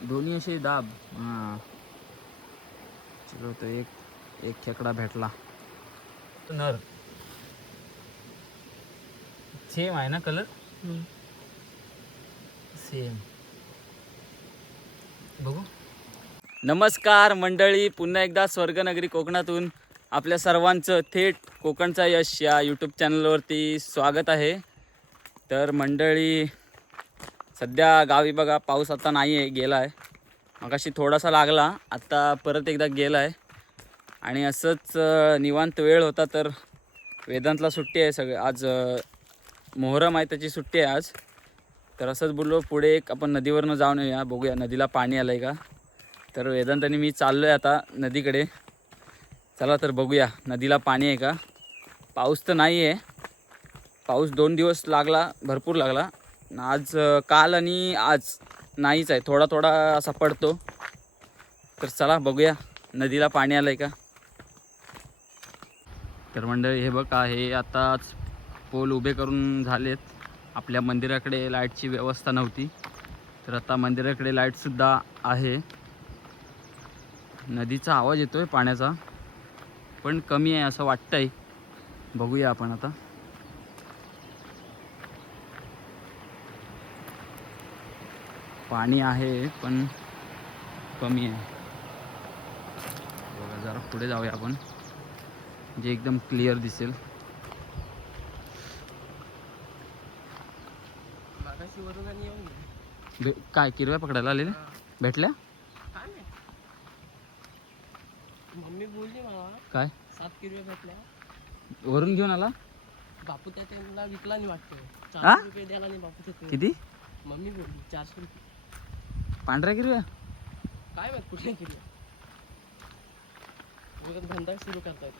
दोन्ही असे दाब. हां चलो, तो एक खेकडा भेटला. नर सेम आहे ना कलर. सेम. बघू. नमस्कार मंडळी, पुन्हा एकदा स्वर्गनगरी कोकणातून आपल्या सर्वांचं थेट कोकणचा यश या यूट्यूब चॅनलवरती स्वागत आहे. तर मंडळी, सध्या गावी बघा पाऊस आता नाही आहे, गेला आहे. मगाशी थोडासा लागला, आता परत एकदा गेला आहे. आणि असंच निवांत वेळ होता तर वेदांतला सुट्टी आहे. आज मोहरम आहे, त्याची सुट्टी आहे आज. तर असंच बोललो पुढे एक आपण नदीवरनं जाऊन येऊया, बघूया नदीला पाणी आलं आहे का. तर वेदांत आणि मी चाललो आहे आता नदीकडे. चला तर बघूया नदीला पाणी आहे का. पाऊस तर नाही आहे, पाऊस 2 दिवस लागला, भरपूर लागला. आज काल आणि आज नाहीच आहे, थोडा थोडा असा पडतो. तर चला बघूया नदीला पाणी आलं आहे का. तर मंडळी हे बघा, हे आताच पोल उभे करून झालेत. आपल्या मंदिराकडे लाईटची व्यवस्था नव्हती, तर आता मंदिराकडे लाईटसुद्धा आहे. नदीचा आवाज येतोय पाण्याचा, पण कमी आहे असं वाटतंय. बघूया आपण आता. पाणी आहे पण कमी आहे. बघा जरा पुढे जाऊया आपण, जे एकदम क्लिअर दिसेल. काय किरव्या पकडायला आलेले भेटल्या. मम्मी बोलली मला काय 7 किलो भेटल्या. वरून घेऊन आला. बापू त्याला विकला नाही वाटतं, हा? 400 रुपये द्यायला नाही बापू त्याचे. किती? मम्मी बोलली 400 रुपये. पांढऱ्या किरव्या. काय माहित कुठे किलो. उगाच धंदा सुरू करतायत.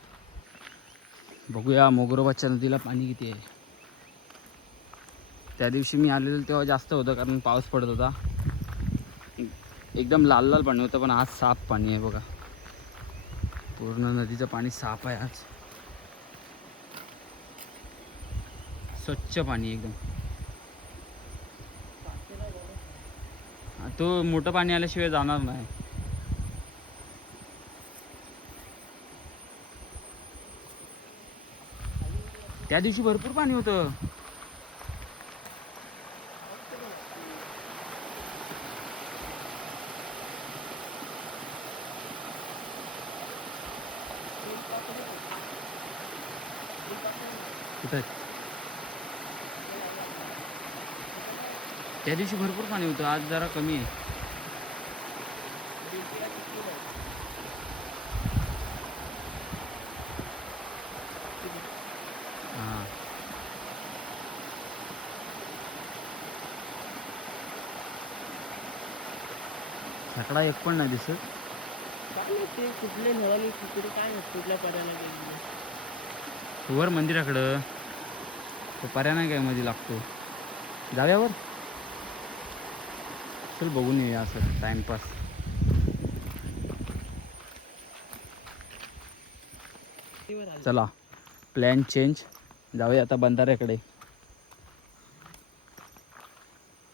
बघूया मोगरोबाच्या नदीला पाणी किती आहे. त्या दिवशी मी आलेलो तेव्हा जास्त होतं, कारण पाऊस पडत होता. एकदम लाल लाल पाणी होतं, पण आज साफ पाणी आहे बघा. पूर्ण नदीचं पाणी साफ आहे आज, स्वच्छ पाणी एकदम. तो मोठं पाणी आल्याशिवाय जाणार नाही. त्या दिवशी भरपूर पाणी होतं. कुठं? त्या दिवशी भरपूर पाणी होतं, आज जरा कमी आहे. हां, सकडा एक पण नाही दिसत. काय नाही ते कुठले नळाली कुठे काय नाही, कुठल्या पर्याला गेली. वर मंदिराकडं तो पर्या नाही काय मध्ये लागतो. जाव्यावर चल बघून येऊया असं टाइमपास. चला प्लॅन चेंज, जाऊया आता बंधाऱ्याकडे.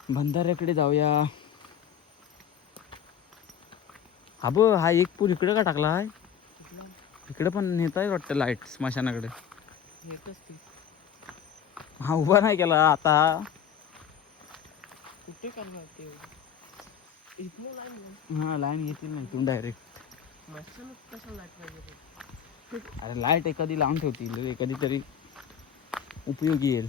बंधाऱ्याकडे जाऊया. हा ब हा एक पूल इकडे का टाकला आहे. इकडे पण नेता आहे वाटतं लाईट स्मशानाकडे. हा उभा नाही केला आता. कुठे करणार ते. हा लाईन येतील नाही तू डायरेक्ट. कसं लाईट पाहिजे. अरे लाईट एखादी लावून ठेवतील, एखादी तरी उपयोगी येईल.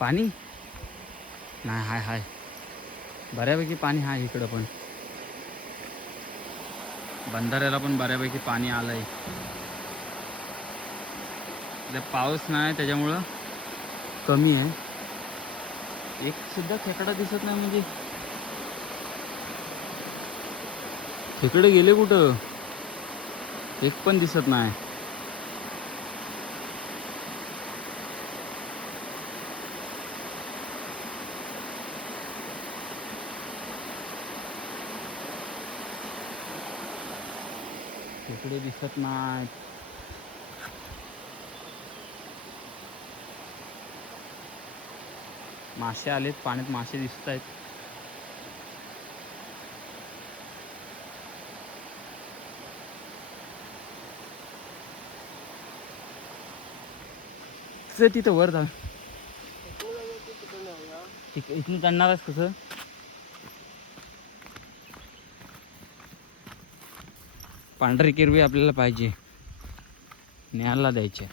पाणी नाही. हाय बऱ्यापैकी पाणी आहे इकडं, पण बंधाऱ्याला पण बऱ्यापैकी पाणी आलंय. पाऊस नाही त्याच्यामुळं कमी आहे. एक सुद्धा खेकडा दिसत नाही, म्हणजे खेकडे गेले कुठं, एक पण दिसत नाही. खेकडे दिसत नाहीत. मासे आलेत पाण्यात, मासे दिसत आहेत. तिथं वर जा. इथून चढणार आहेस कसं? पांढरी किरवी आपल्याला पाहिजे, न्यायला द्यायचे.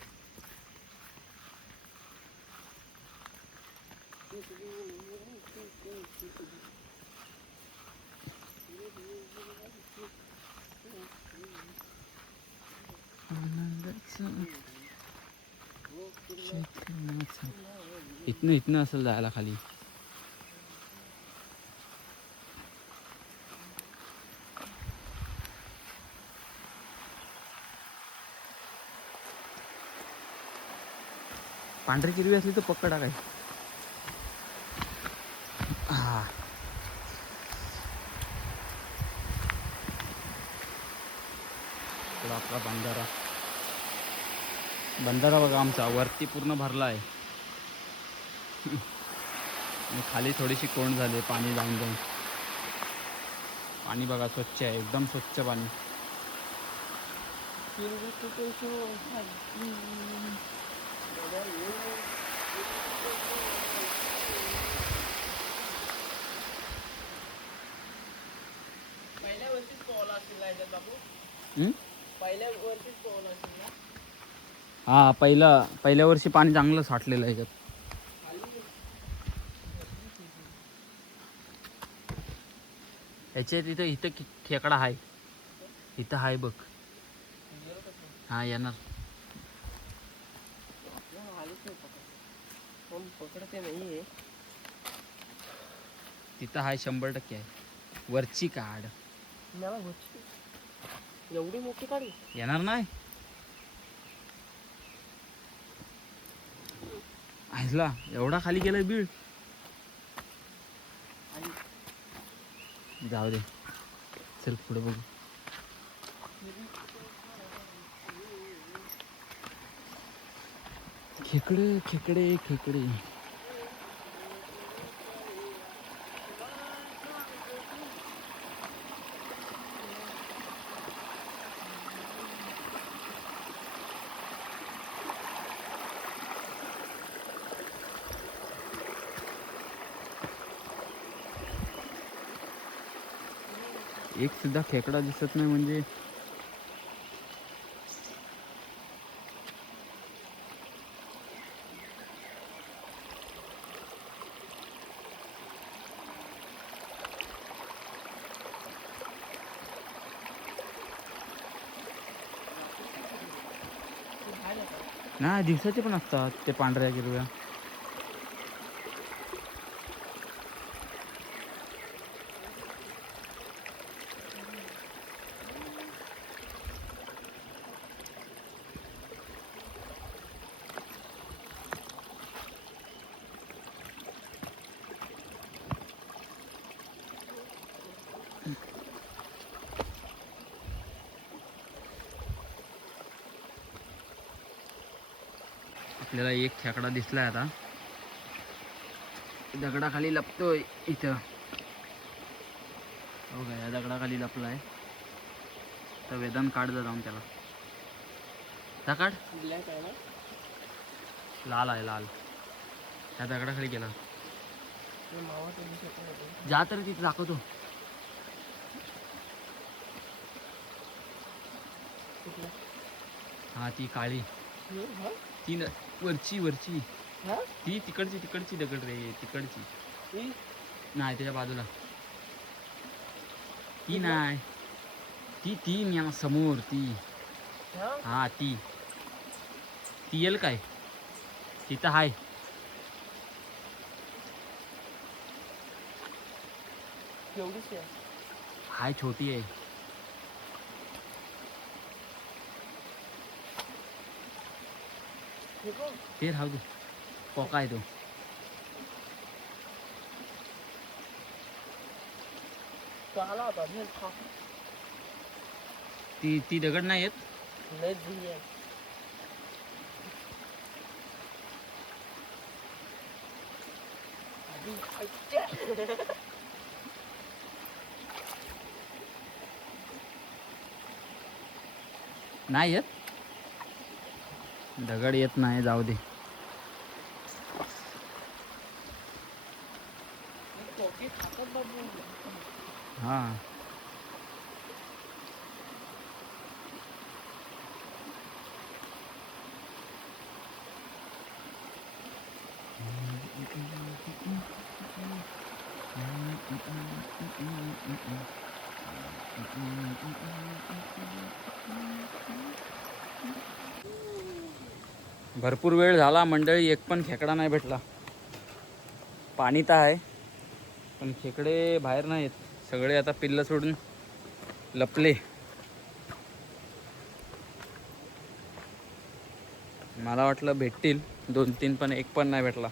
इथनं असेल जायला खाली. पांढरी किरवी असली तर पकडा काय. हा आपला बंधारा बघा आमचा वरती पूर्ण भरला आहे. आणि खाली थोडीशी कोंड झाली, पाणी जाऊन जाऊन. पाणी बघा स्वच्छ आहे, एकदम स्वच्छ पाणी. हा पहिल्या वर्षी पाणी चांगलं साठलेलं आहे. याच्या इथं खेकडा आहे, इथं आहे बघ. हा येणार. तिथं आहे 100% आहे. वरची काढ. एवढी मोठी काढी येणार नाही. आयला एवढा खाली गेलाय बीड. जाऊ दे, चल पुढे बघू. खेकडे खेकडे खेकडे. एक सुद्धा खेकडा दिसत नाही म्हणजे. नाही, दिवसाचे पण असतात ते पांढऱ्या किरव्या. आपल्याला एक खेकडा दिसलाय आता, दगडाखाली लपतोय इथं. बघा या दगडाखाली लपलाय. तर वेदांत काढ जाऊन त्याला. त्या काढ. ब्लॅक आहे ना? लाल आहे लाल. त्या दगडाखाली गेला. मावा जा तर तिथे दाखवतो. हा ती काळी, ती वरची ती तिकडची दगड रे, तिकडची नाही, त्याच्या बाजूला ती नाही, ती मी समोर ती. हा ती येईल काय, तिथं हाय. हाय छोटी आहे. ते राहू दे, पोका आहे तो. ती दगड नाही येत. नाही येत दगड येत नाही जाऊ दे. हा भरपूर वेळ झाला मंडळी, एक पण खेकडा नाही भेटला. पाणी तर आहे पण खेकडे बाहेर नाही येत. सगळे आता पिल्लं सोडून लपले. मला वाटलं भेटतील 2-3 पण एक पण नाही भेटला.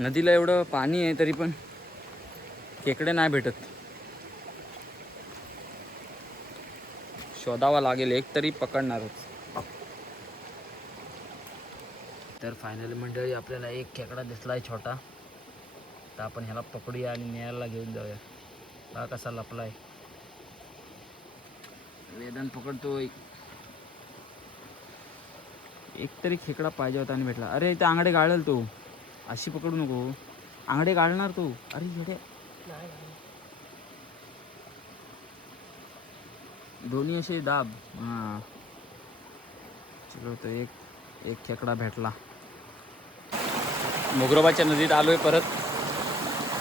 नदीला एवढं पाणी आहे तरी पण खेकडे नाही भेटत. शोधावा लागेल, एक तरी पकडणारच. तर फायनली मंडळी आपल्याला एक खेकडा दिसला आहे छोटा. तर आपण ह्याला पकडूया आणि न्यायला घेऊन जाऊया. हा कसा लपलाय. वेदन पकडतोय. एक तरी खेकडा पाहिजे होता आणि भेटला. अरे इथे आंगडे गाळेल तो, अशी पकडू नको. आंगडे गाळणार तू. अरे येडे दोन्ही असे दाब. हां चलो, तो एक खेकडा भेटला. मोगरोबाच्या नदीत आलोय परत.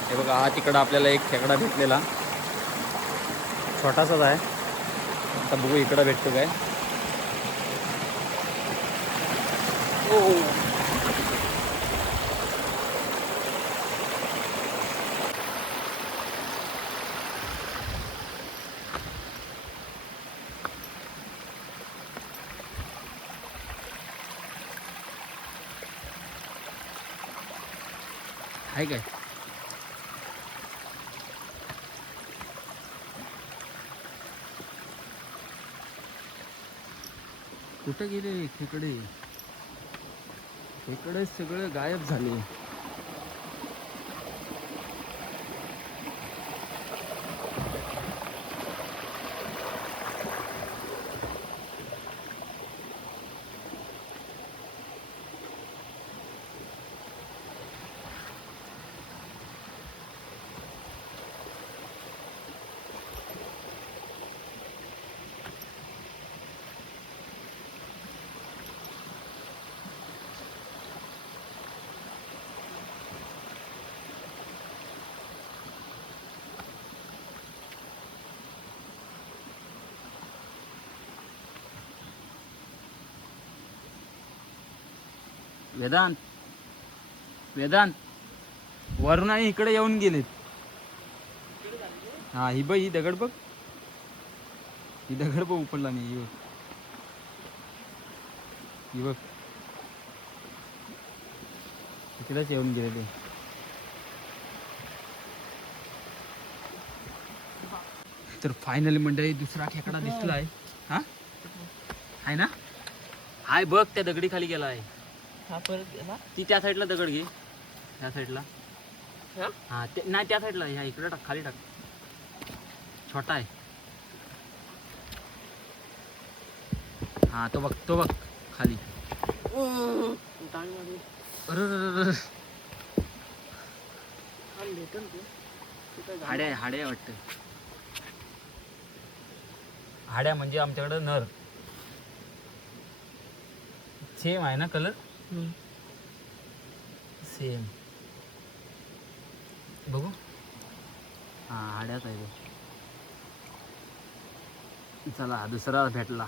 हे बघा, हा तिकडं आपल्याला एक खेकडा भेटलेला, छोटासाच आहे. आता बघू इकडं भेटतो काय. आहे काय. कुठे गेले खेकडे. खेकडे सगळे गायब झाले. वेदांत वेदांत वरून आणि इकडे येऊन गेलेत. हा ही बघ, ही दगड बघ, ही दगड बघ उपडला नाही. ही बघ इकडेच येऊन गेले. तर फायनली मंडळी दुसरा खेकडा दिसलाय. हा आहे ना. हाय बघ, त्या दगडी खाली गेला आहे. हा परत गेला. ती त्या साईडला दगड घे, त्या साईडला. हा हा ते नाही, त्या साईडला. ह्या इकडे टाक, खाली टाक. छोटा आहे. हा तो बघ, तो बघ खाली. अरे हाड्या हाड्या वाटतं. हाड्या म्हणजे आमच्याकडं नर. सेम आहे ना कलर. सेम बघू. हा हाड्याच आहे. चला दुसरा भेटला.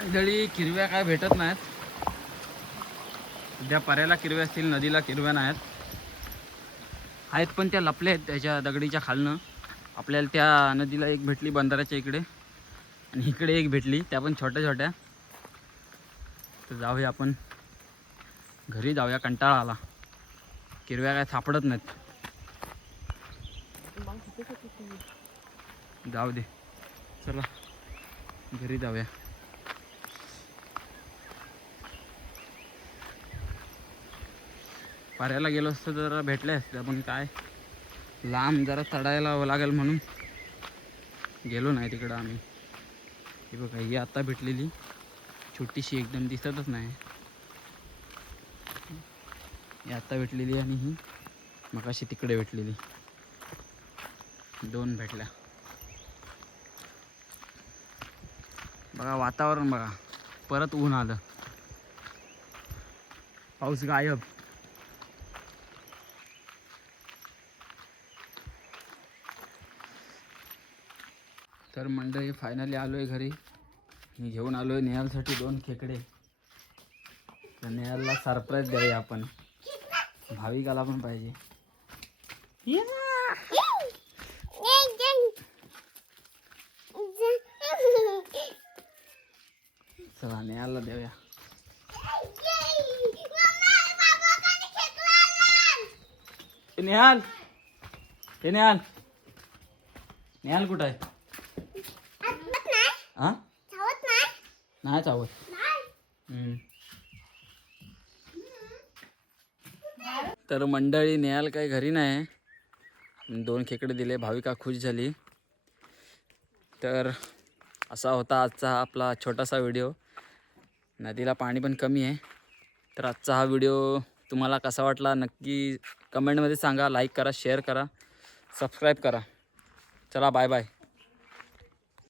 मंडळी किरव्या काय भेटत नाहीत सध्या. पर्याला किरव्या असतील, नदीला किरव्या नाहीत. आहेत पण त्या लपल्या आहेत त्याच्या दगडीच्या खालनं. आपल्याला त्या नदीला एक भेटली बंधाऱ्याच्या इकडे, आणि इकडे एक भेटली, त्या पण छोट्या छोट्या. तर जाऊया आपण घरी, जाऊया. कंटाळा आला, किरव्या काय सापडत नाहीत. जाऊ दे, चला घरी जाऊया. पाऱ्याला गेलो असतो तर जरा भेटले असते, पण काय लांब जरा चढायला लागेल म्हणून गेलो नाही तिकडं आम्ही. ही बघा ही आता भेटलेली छोटीशी, एकदम दिसतच नाही. ही आता भेटलेली आणि ही मगाशी तिकडे भेटलेली, 2 भेटल्या. बघा वातावरण बघा, परत ऊन आलं, पाऊस गायब. तर मंडळी फायनली आलो आहे घरी. मी घेऊन आलो आहे नेहालसाठी 2 खेकडे. तर नेहालला सरप्राईज द्यावे आपण, भाविकाला पण पाहिजे. चला नेहालला देऊया. नेहाल, हे नेहाल, नेहाल कुठं आहे? हा नाही चावत. तर मंडळी नेहाल काही घरी नाही, 2 खेकडे दिले, भाविका खुश झाली. तर असा होता आजचा आपला छोटासा व्हिडिओ. नदीला पाणी पण कमी आहे. तर आजचा हा व्हिडिओ तुम्हाला कसा वाटला नक्की कमेंटमध्ये सांगा. लाईक करा, शेअर करा, सबस्क्राईब करा. चला बाय बाय.